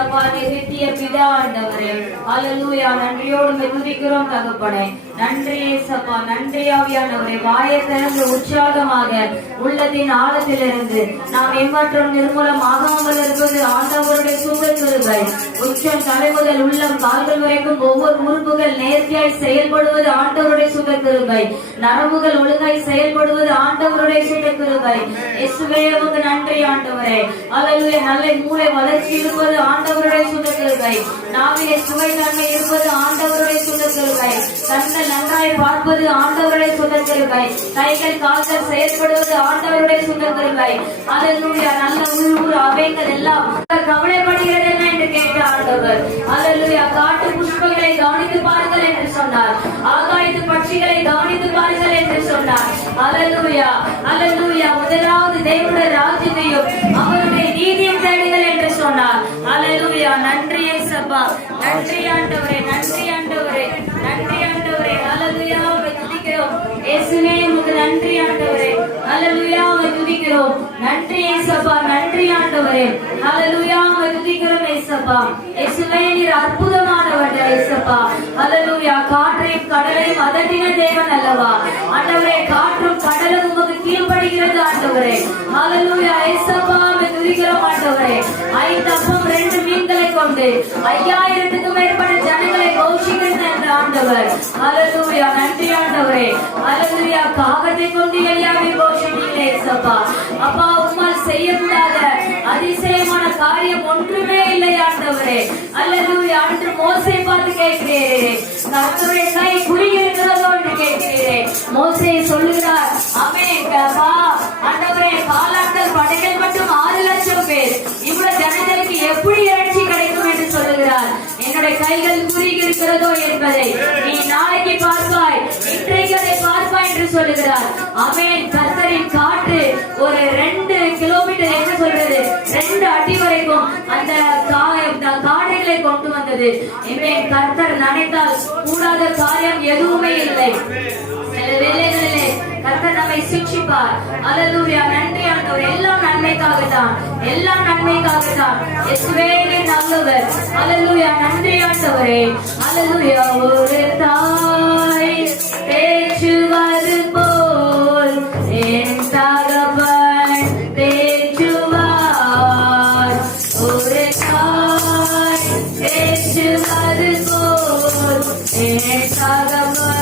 ஏசப்பா நித்திய பிதா ஆண்டவரே. ஹல்லேலூயா. நன்றியோடு துதிக்கிறோம் தகப்பனே. நன்றி ஏசப்பா, நன்றி ஆவியானவரே. வாயை திறந்து உற்சாகமாக உள்ளத்தின் ஆழத்திலிருந்து நாம் எம்மற்றும் நிர்மூலமாகாமல் இருப்பது ஆண்டவருடைய சுத்த கிருபை. உச்சம் தலை முதல் உள்ளம் கால்கள் வரைக்கும் ஒவ்வொரு உறுப்புகள் நேர்த்தியாய் செயல்படுவது ஆண்டவருடைய சுத்த கிருபை. நரம்புகள் ஒழுங்காய் செயல்படுவது ஆண்டவருடைய சுத்த கிருபை. இயேசுவே உமக்கு நன்றி ஆண்டவரே. ஹல்லேலூயா. நல்ல மூளை வளர்ச்சி இருப்பது ஆண்டவருடைய சுத்த கிருபை. நாவிலே சுவை தன்மை இருப்பது ஆண்டவருடைய சுத்த கிருபை. கண்கள் நன்றாய் பார்ப்பது ஆண்டவருடைய சுத்த கிருபை. கைகள் கால்கள் செயல்படுவது ஆண்டவருடைய சுத்த கிருபை. ஹல்லேலூயா. நல்ல உள்ளூர் அவைகள் எல்லாம் கவலைப்படுகிறது என்ன என்று கேட்ட ஆண்டவர். ஹல்லேலூயா. காட்டு புஷ்பங்களை கவனித்து பாருங்கள் என்று சொன்னார். ஆகாயத்து பட்சிகளை கவனித்து பாருங்கள் என்று சொன்னார். ஹல்லேலூயா. ஹல்லேலூயா. முதலாவது தேவனுடைய ராஜ்யத்தையும் அவருடைய நீதியும் தேடுங்கள் என்று சொன்னார். ஹல்லேலூயா. நன்றி இயேசப்பா, நன்றி ஆண்டவரே, நன்றி ஆண்டவரே, நன்றி ஆண்டவரே. ஹல்லேலூயா. துதிக்கிறோம் இயேசுவே, உமக்கு நன்றி ஆண்டவரே. ஹல்லேலூயா. துதிக்கிறோம். நன்றி இயேசப்பா, நன்றி ஆண்டவரே. ஹல்லேலூயா. துதிக்கிறோம் இயேசப்பா. இயேசுவே, நீர் அற்புதமானவர் இயேசப்பா. ஹல்லேலூயா. காற்றையும் கடலையும் அதட்டின தேவன் அல்லவா ஆண்டவரே. காற்றும் கடலும் உமக்கு கீழ்ப்படுகிறது ஆண்டவரே. ஹல்லேலூயா. இயேசப்பா, துதிக்கிறோம் ஆண்டவரே. 5 அப்பம் 2 மீன்களை கொண்டு 5000க்கும் மேற்பட்ட ஜனங்களை போஷிக்கிறது என்ற ஆண்டவர். ஹல்லேலூயா. நன்றி ஆண்டவரே. ஹல்லேலூயா. காகத்தை கொண்டு எலியாவை போஷித்தீங்களே இயேசப்பா. அப்பா, உம்மால் செய்யக்கூடாத அதிசயமான காரியம் ஒன்றுமே இல்லை ஆண்டவரே. ஹல்லேலூயா. அன்று மோசே பார்த்து கேட்கிறீரே, கர்த்தருடைய கை குறுகி இருக்கிறதோ என்று கேட்கிறீரே. மோசே சொல்லுகிறார், ஆமென் அப்பா ஆண்டவரே, காலாட்கள் படைகள் மட்டும் 6 லட்சம் பேர், இவ்வளவு ஜனங்களுக்கு எப்படி இறைச்சி கிடைக்கும் என்று சொல்லுகிறார். என்னுடைய கைகள் குறுகி இருக்கிறதோ என்பதை நீ நாளைக்கு பார்ப்பாய், இன்றைக்கு அதை பார்ப்பாய் என்று சொல்லுகிறார். ஆமென். கர்த்தரின் காற்று ஒரு 2 கிலோமீட்டர் என்ன சொல்றது 2 அடி வரைக்கும் அந்த காடைகளை கொண்டு வந்தது. கர்த்தர் நினைத்தால் கூடாத காரியம் எதுவுமே இல்லை. சில வேளைகளிலே கர்த்தர் நம்மை சிக்ஷிப்பார். ஹல்லேலூயா. நன்றி ஆண்டவரே. எல்லாம் நன்மைக்காக தான், எல்லாம் நன்மைக்காக தான். இயேசுவே நல்லவர். ஹல்லேலூயா. நன்றி ஆண்டவரே. ஹல்லேலூயா. ஒரு தாய் பேச்சுவது போல் என் தகப்பன் பேச்சுவார். ஒரு தாய் பேச்சுவது போல் என் தகப்பன்